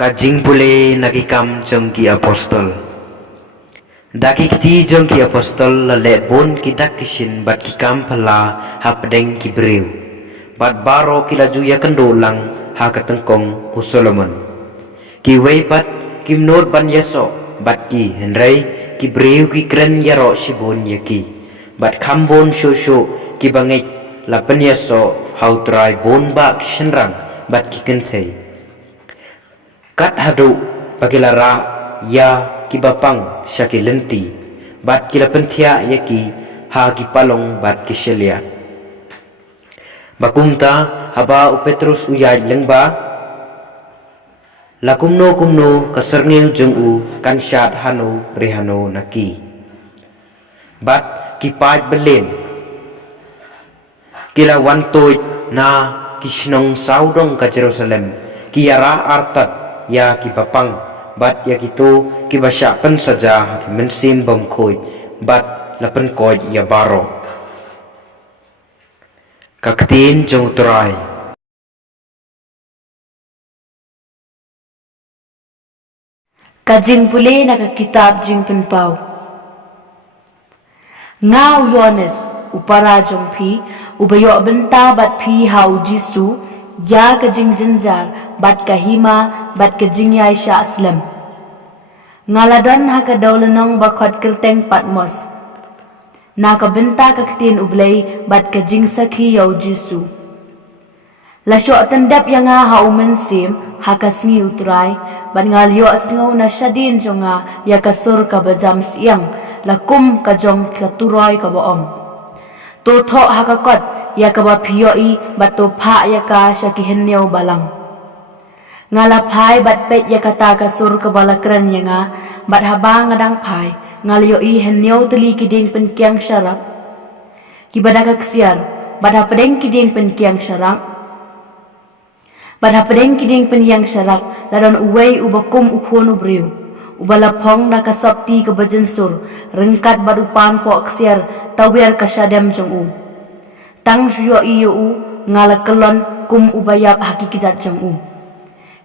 Kajing pule nakikam jongki apostol. Daki kiti jongki apostol lalet bon kidak kisin bat kikam pala hapdeng kibreu. Bat baro kilaju ya kendolang ha ketengkong Solomon. Ki wei bat kimnot ban yaso bat ki henrei kibreu ki kren yaro shibon yaki. Bat kambon shosho ki bangek lapen yaso hautrai bon ba kishenrang bat ki kentei. Kat hadu pagilara ya kibapang syakilenti bat kila pentia yaki ha kipalong bat kishelia bakumta haba upetrus uyaj lengba lakumno kaserngiu jengu kansyat hano rehano naki bat kipaj belen kila wantoy na kisnong saudong ka Jerusalem kiara artat ya kipapang bat ya kitu kibasya pen saja mensim bamkoi bat lapen koi ya baro kaktin jong turai Kajing pule naka kitab jing penpau ngau Yohanes upara jong pi ubayo benta bat pi hau jisu ya kajing jenjar bat kahima bat kajing yai sya aslam ngaladon haka daulanong bakot kelteng Patmos naka benta kaktin ublay bat kajing sakhi yau jisu lasyo tendap yang ha umensim haka sngi utrai bat ngalyo asngaw na syadin jonga ya kasur ka bajam siang lakum kajong katuroy ka boom tutho haka kot ya ka ba phiyoi bat to pha ya ka syakihenyo balang ngalaphai bat pet ya kata kasur ka balakran ya nga bat habang ngadang phai ngalyo i henyo teli kiding penkyang syarak kibadaka ksiar bat hapdeng kiding penkyang syarak bat hapdeng kiding penyang syarak ladon uwei ubakum ukhon ubriu ubalapong nakasapti ka bajensur rengkat bat upan po ksiar tawer kasyadam jong u tang suyo iyo u ngalakelon kum ubayap hakikijat jong u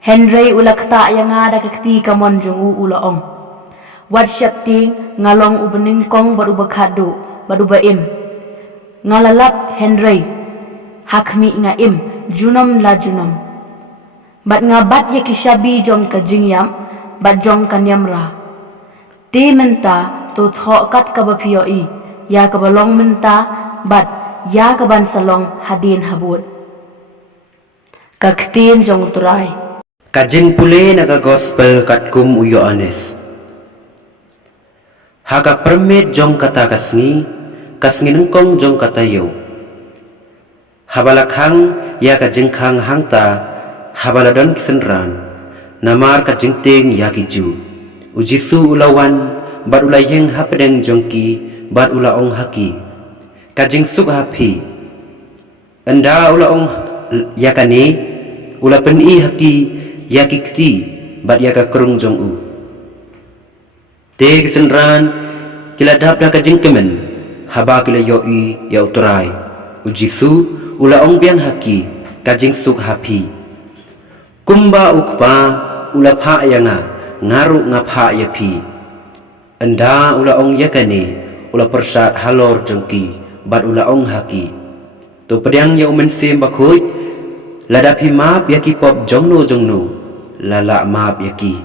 Henry ulakta yang ada kakti kamon jong u ulaong wat syapting ngalong ubeningkong bat ubakado bat ubaim ngalalap Henry hakmi nga im junom la junom bat ngabat ya kisyabi jong kajingyam bat jong kanyamra ti menta to thokat kabapioi ya kabalong menta bat ya kaban salong hadin habut kaktin jong turai kajing pule naga gospel katkum u Yohanes haka permit jong kata kasngi nengkong jong kata yo habalakhang ya kajing khang hangta habaladon kisenran namar kajing ting ya kiju ujisu ulawan bat ulayeng hapedeng jongki bat ulaong haki kajing suk hapi enda ulaong yakani ula peni haki yaki kti bat yaka kerung jong u te kisenran kila dap da kajing kemen haba kila yoi ya uturai ujisu ula ong biang haki kajing suk hapi kumba ukpa ula pha yanga ngaru ngapha yapi enda ula ong yakani ula persat halor jongki bat ula ong haki to pedang ya umensim bakoi ladapi map yaki pop jongno lala map yaki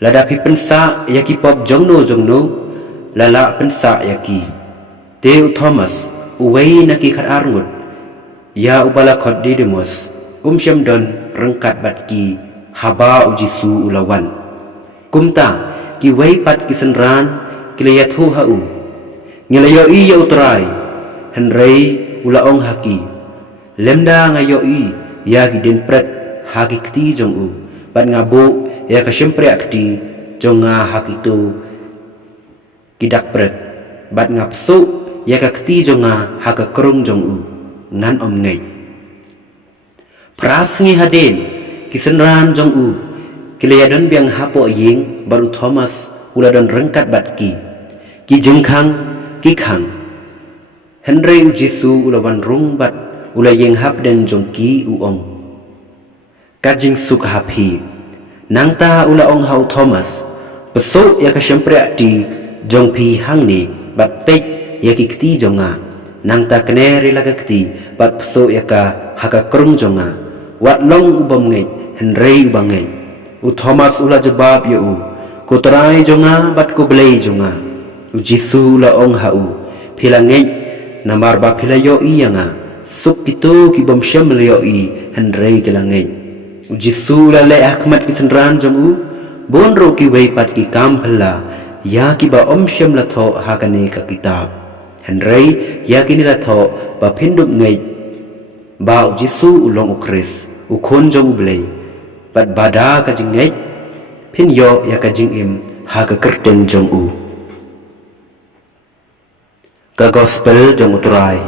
ladapi pensa yaki pop jongno lala pensa yaki teu Thomas uwei naki khat arngut ya ubala khot Didymus syamdon rengkat batki haba ujisu ulawan kumta ki wei pat kisenran kilayathu hau ngilayoi ya utrai henrei ulaong haki lemda ngayoi ya hidin pret haki kti jong u bat ngabo ya kasyempre akti jonga haki tu kidak pret bat ngapsu ya kakti jonga haka kerung jong u ngan om ngai prasngi hadin kisenran jong u kilayadon biang hapo ying baru Thomas uladon rengkat batki ki jengkhang ki khang Henry ujisu ulawan rung bat ulayeng hap den jongki uong kajing suk hapi nang ta ula ong hau Thomas pesuk ya ka syempreati jong pi hang ni bat pek ya ki kti jonga nang ta kene rela ka kti bat pesuk ya ka haka krung jonga wat long ubam ngai henrei bangai u Thomas ula jawab ya u ko trai jonga bat ko blei jonga u Jisu ula ong hau philangai namar ba philayo i yanga suk kitu ki bom syam leo i henrei kelangai u Jisu ula le akmat ki senran jong u bon ro ki wei pat ki kam phla ya ki ba om syam la tho hakane ka kitab henrei ya ki ni la tho ba phindup ngai ba u Jisu ulong u Kris u khon jong blei pat bada ka jingai phin yo ya ka jing im ha ka kerteng jong u ka gospel jong uturai